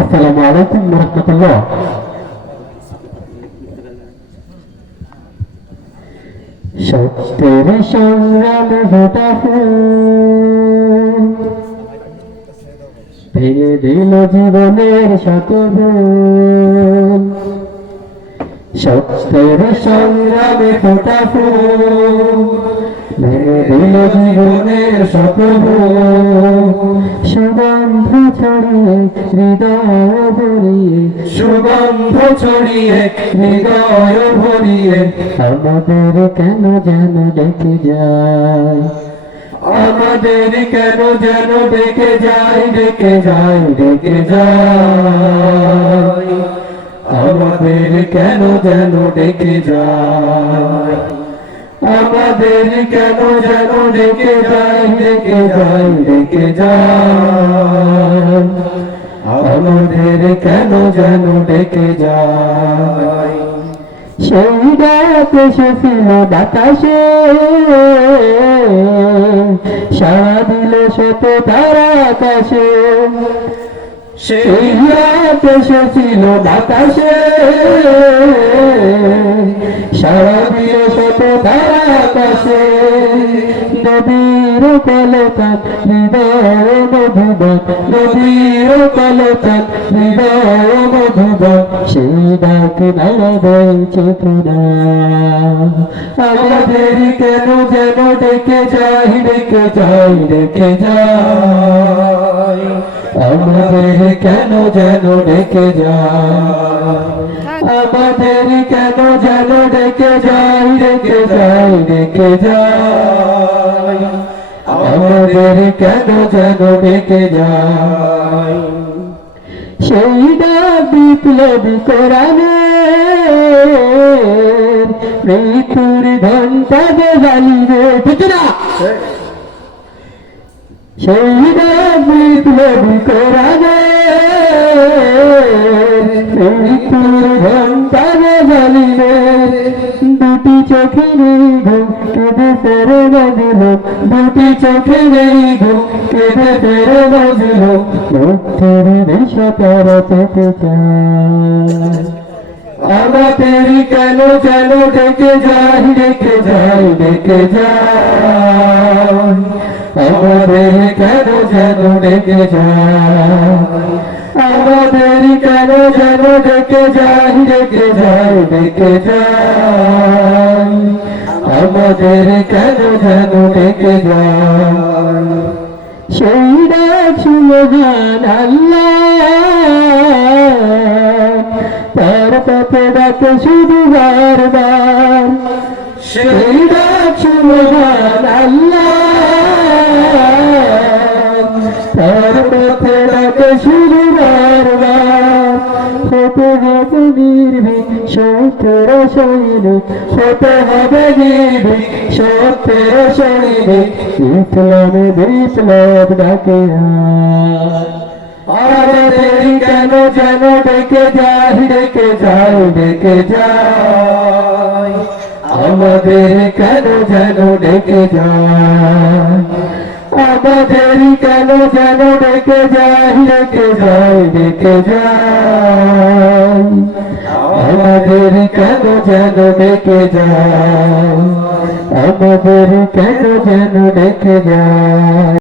আসসালামু আলাইকুম ওয়া রাহমাতুল্লাহ। সত্যের সংগ্রামে ফোটা ফুল ভেঙে দিল জীবনের শত ভুল। সত্যের সংগ্রামে ফোটা ফুল ভেঙে দিল জীবনের শত ভুল। সুগন্ধ ছড়িয়ে হৃদয় ভরিয়ে, সুগন্ধ ছড়িয়ে হৃদয় ভরিয়ে আমাদের কেন যেন ডেকে যায়, আমাদের কেন যেন ডেকে যায়, ডেকে যায়, ডেকে যায়, আমাদের কেন যেন ডেকে যায়, আমাদের কেন যেন ডেকে যায়, ডেকে যায়, ডেকে যায়, আমাদের কেন যেন ডেকে যায়। সেই ডাক এসেছিল বাতাসে, সাড়া দিল শত তারা আকাশে। সেই ডাক এসেছিল বাতাসে, সাড়া দিল শত তারা আকাশে। নদীর কলতান হৃদয় মধুবন, নদীর কলতান হৃদয় মধুবন। সেই ডাক নাড়া বইছে কিনা আমাদের কেন যেন ডেকে যায়, ডেকে যায়, ডেকে যায়, আমাদের কেন যেন ডেকে যায়, আমাদের কেন যেন ডেকে যায়, ডেকে যায়, ডেকে যায়, আমাদের কেন যেন ডেকে যায়। সেই ডাক বিপ্লবী কোরআনের মৃত্যুর ঘণ্টা জ্বালিয়ে না। সেই ডাক বিপ্লবী কোরআনের মৃত্যুর ঘণ্টা জ্বালিয়ে দুটি চোখে নেই ঘুম কেঁদে ফেরে বাজিল, দুটি চোখে নেই ঘুম কেঁদে ফেরে বাজিল। মুক্তির দিশা তারা পেতে চায়, আমাদের কেন যেন ডেকে যায়, ডেকে যায়, ডেকে যায়, আমাদের কেন যেন ডেকে যায়, আমাদের কেন যেন ডেকে যায়, ডেকে যায়, ডেকে যায়, আমাদের কেন যেন ডেকে যায়। সেই ডাক সুবহান আল্লাহ, তার পথে ডাকে শুধু বারবার। সেই ডাক সুবহান আল্লাহ, তার পথে ডাকে শুধু বারবার। হতে হবে নির্ভীক সত্যের সৈনিক, হতে হবে নির্ভীক সত্যের সৈনিক। ইসলামে বিপ্লব ডাকে আমাদের কেন যেন ডেকে যায়, ডেকে যায়, ডেকে যায়, আমাদের কেন যেন ডেকে যায়, আমাদের কেন যেন ডেকে যায়, ডেকে যায়, ডেকে যায়, আমাদের কেন যেন ডেকে যায়, আমাদের কেন যেন ডেকে যায়।